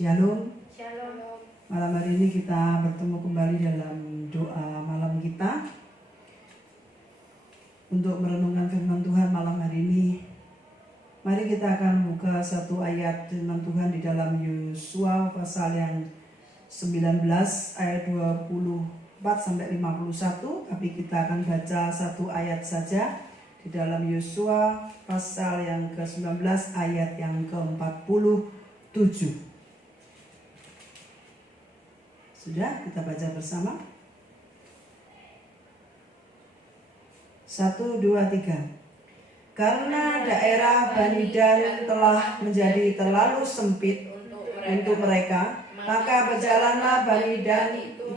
Shalom. Shalom. Malam hari ini kita bertemu kembali dalam doa malam kita untuk merenungkan firman Tuhan malam hari ini. Mari kita akan buka satu ayat firman Tuhan di dalam Yosua pasal yang 19 ayat 24 sampai 51, tapi kita akan baca satu ayat saja di dalam Yosua pasal yang ke-19 ayat yang ke-47. Sudah kita baca bersama. 1, 2, 3. Karena daerah Bani Dan telah menjadi terlalu sempit untuk mereka, maka berjalanlah Bani Dan itu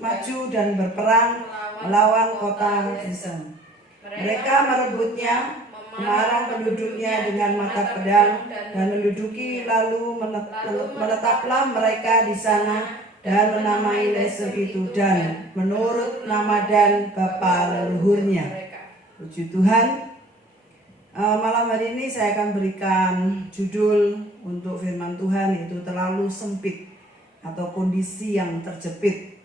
maju dan berperang melawan kota Geser. Mereka merebutnya, memarang penduduknya dengan mata pedang dan menduduki, lalu menetaplah mereka di sana dan menamai Geser itu Dan menurut nama Dan bapa leluhurnya. Puji Tuhan. Malam hari ini saya akan berikan judul untuk firman Tuhan, yaitu terlalu sempit atau kondisi yang terjepit.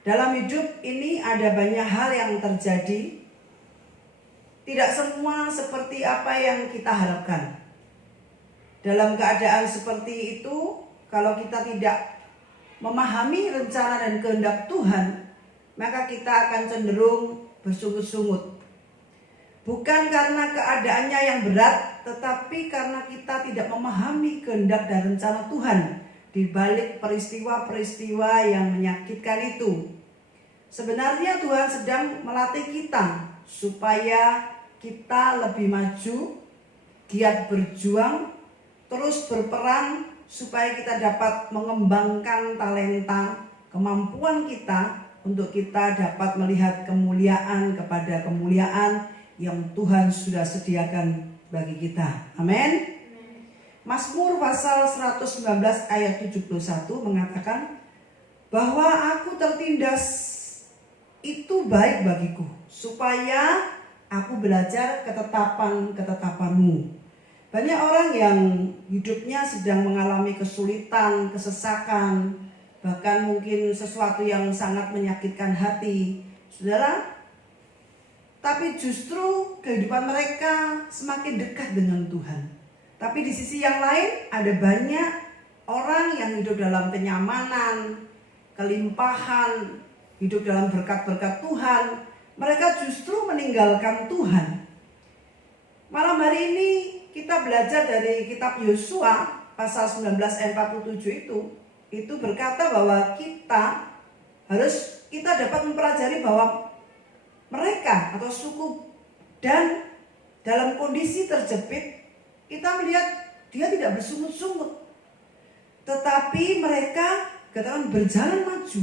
Dalam hidup ini ada banyak hal yang terjadi. Tidak semua seperti apa yang kita harapkan. Dalam keadaan seperti itu, kalau kita tidak memahami rencana dan kehendak Tuhan, maka kita akan cenderung bersungut-sungut. Bukan karena keadaannya yang berat, tetapi karena kita tidak memahami kehendak dan rencana Tuhan di balik peristiwa-peristiwa yang menyakitkan itu. Sebenarnya Tuhan sedang melatih kita supaya kita lebih maju, giat berjuang, terus berperang, supaya kita dapat mengembangkan talenta, kemampuan kita untuk kita dapat melihat kemuliaan kepada kemuliaan yang Tuhan sudah sediakan bagi kita. Amin. Mazmur pasal 119 ayat 71 mengatakan bahwa aku tertindas itu baik bagiku, supaya aku belajar ketetapan-ketetapanmu. Banyak orang yang hidupnya sedang mengalami kesulitan, kesesakan, bahkan mungkin sesuatu yang sangat menyakitkan hati, saudara. Tapi justru kehidupan mereka semakin dekat dengan Tuhan. Tapi di sisi yang lain ada banyak orang yang hidup dalam kenyamanan, kelimpahan, hidup dalam berkat-berkat Tuhan. Mereka justru meninggalkan Tuhan. Malam hari ini kita belajar dari kitab Yosua pasal 19 ayat 47 itu berkata bahwa kita dapat mempelajari bahwa mereka atau suku Dan dalam kondisi terjepit, kita melihat dia tidak bersungut-sungut, tetapi mereka katakan berjalan maju,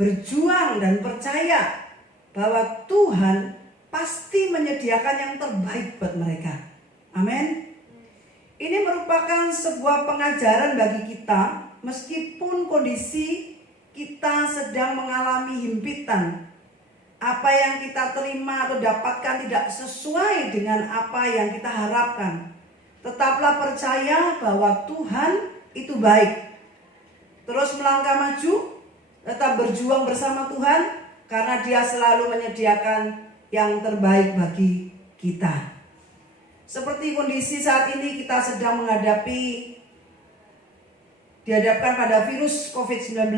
berjuang dan percaya bahwa Tuhan pasti menyediakan yang terbaik buat mereka. Amin. Ini merupakan sebuah pengajaran bagi kita, meskipun kondisi kita sedang mengalami himpitan. Apa yang kita terima atau dapatkan tidak sesuai dengan apa yang kita harapkan. Tetaplah percaya bahwa Tuhan itu baik. Terus melangkah maju, tetap berjuang bersama Tuhan, karena Dia selalu menyediakan yang terbaik bagi kita. Seperti kondisi saat ini kita sedang dihadapkan pada virus COVID-19.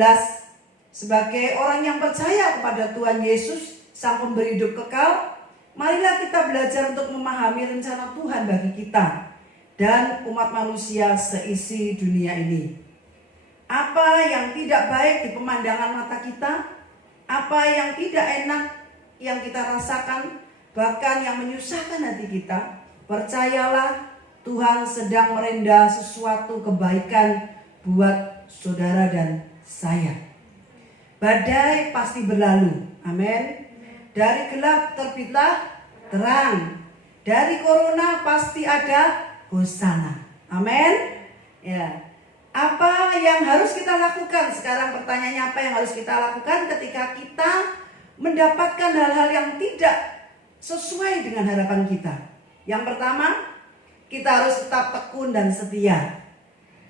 Sebagai orang yang percaya kepada Tuhan Yesus, Sang Pemberi hidup kekal, marilah kita belajar untuk memahami rencana Tuhan bagi kita dan umat manusia seisi dunia ini. Apa yang tidak baik di pemandangan mata kita, apa yang tidak enak yang kita rasakan, bahkan yang menyusahkan hati kita, percayalah Tuhan sedang merendah sesuatu kebaikan buat saudara dan saya. Badai pasti berlalu. Amin. Dari gelap terbitlah terang. Dari corona pasti ada hosana. Amin. Ya. Apa yang harus kita lakukan? Sekarang pertanyaannya, apa yang harus kita lakukan ketika kita mendapatkan hal-hal yang tidak sesuai dengan harapan kita? Yang pertama, kita harus tetap tekun dan setia.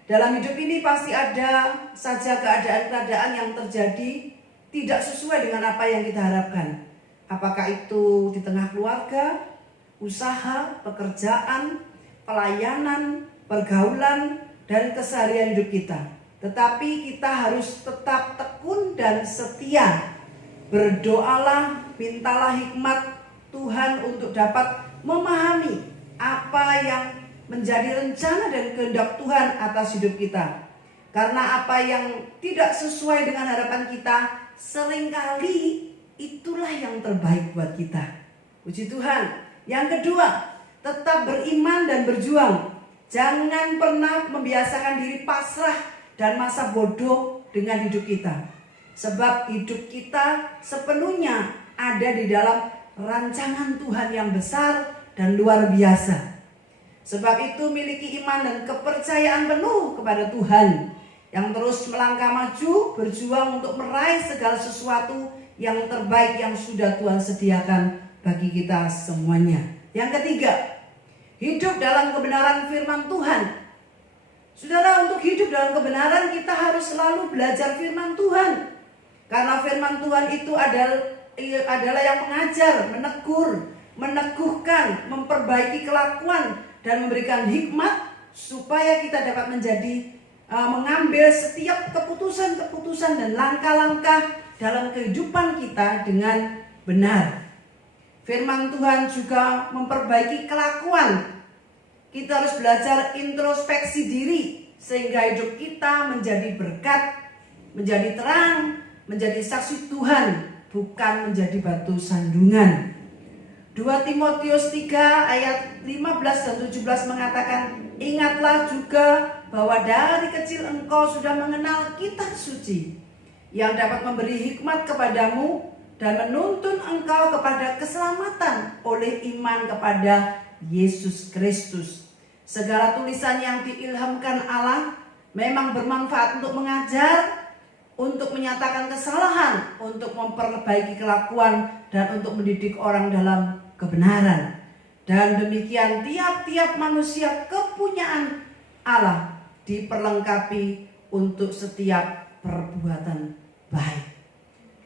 Dalam hidup ini pasti ada saja keadaan-keadaan yang terjadi tidak sesuai dengan apa yang kita harapkan. Apakah itu di tengah keluarga, usaha, pekerjaan, pelayanan, pergaulan, dan keseharian hidup kita. Tetapi kita harus tetap tekun dan setia. Berdoalah, mintalah hikmat Tuhan untuk dapat memahami apa yang menjadi rencana dan kehendak Tuhan atas hidup kita. Karena apa yang tidak sesuai dengan harapan kita, seringkali itulah yang terbaik buat kita. Puji Tuhan. Yang kedua, tetap beriman dan berjuang. Jangan pernah membiasakan diri pasrah dan masa bodoh dengan hidup kita. Sebab hidup kita sepenuhnya ada di dalam rancangan Tuhan yang besar dan luar biasa. Sebab itu miliki iman dan kepercayaan penuh kepada Tuhan yang terus melangkah maju, berjuang untuk meraih segala sesuatu yang terbaik yang sudah Tuhan sediakan bagi kita semuanya. Yang ketiga, hidup dalam kebenaran firman Tuhan. Saudara, untuk hidup dalam kebenaran kita harus selalu belajar firman Tuhan. Karena firman Tuhan itu adalah yang mengajar, menegur, meneguhkan, memperbaiki kelakuan, dan memberikan hikmat supaya kita dapat mengambil setiap keputusan-keputusan dan langkah-langkah dalam kehidupan kita dengan benar. Firman Tuhan juga memperbaiki kelakuan. Kita harus belajar introspeksi diri sehingga hidup kita menjadi berkat, menjadi terang, menjadi saksi Tuhan, bukan menjadi batu sandungan. 2 Timotius 3 ayat 15 dan 17 mengatakan, ingatlah juga bahwa dari kecil engkau sudah mengenal kitab suci yang dapat memberi hikmat kepadamu dan menuntun engkau kepada keselamatan oleh iman kepada Yesus Kristus. Segala tulisan yang diilhamkan Allah memang bermanfaat untuk mengajar, untuk menyatakan kesalahan, untuk memperbaiki kelakuan, dan untuk mendidik orang dalam kebenaran. Dan demikian tiap-tiap manusia kepunyaan Allah diperlengkapi untuk setiap perbuatan baik.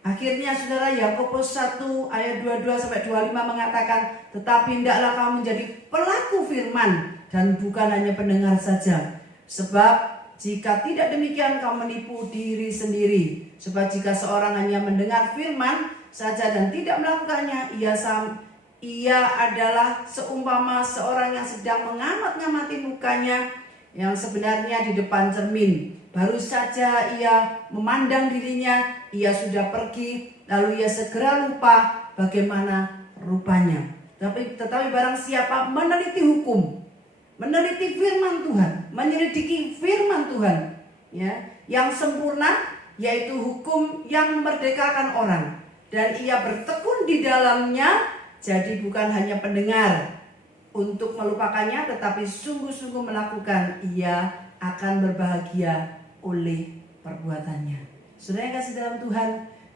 Akhirnya saudara, Yakobus 1 ayat 22-25 mengatakan, tetapi hendaklah kamu menjadi pelaku firman dan bukan hanya pendengar saja. Sebab jika tidak demikian kamu menipu diri sendiri. Sebab jika seorang hanya mendengar firman saja dan tidak melakukannya, ia adalah seumpama seorang yang sedang mengamat-ngamati mukanya yang sebenarnya di depan cermin. Baru saja ia memandang dirinya, ia sudah pergi, lalu ia segera lupa bagaimana rupanya. Tetapi barang siapa meneliti hukum, meneliti firman Tuhan, menyelidiki firman Tuhan, ya, yang sempurna, yaitu hukum yang memerdekakan orang, dan ia bertekun di dalamnya. Jadi bukan hanya pendengar untuk melupakannya, tetapi sungguh-sungguh melakukan, ia akan berbahagia oleh perbuatannya. Saudara yang kasih dalam Tuhan,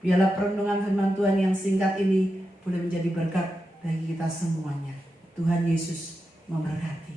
biarlah perenungan firman Tuhan yang singkat ini boleh menjadi berkat bagi kita semuanya. Tuhan Yesus memberkati.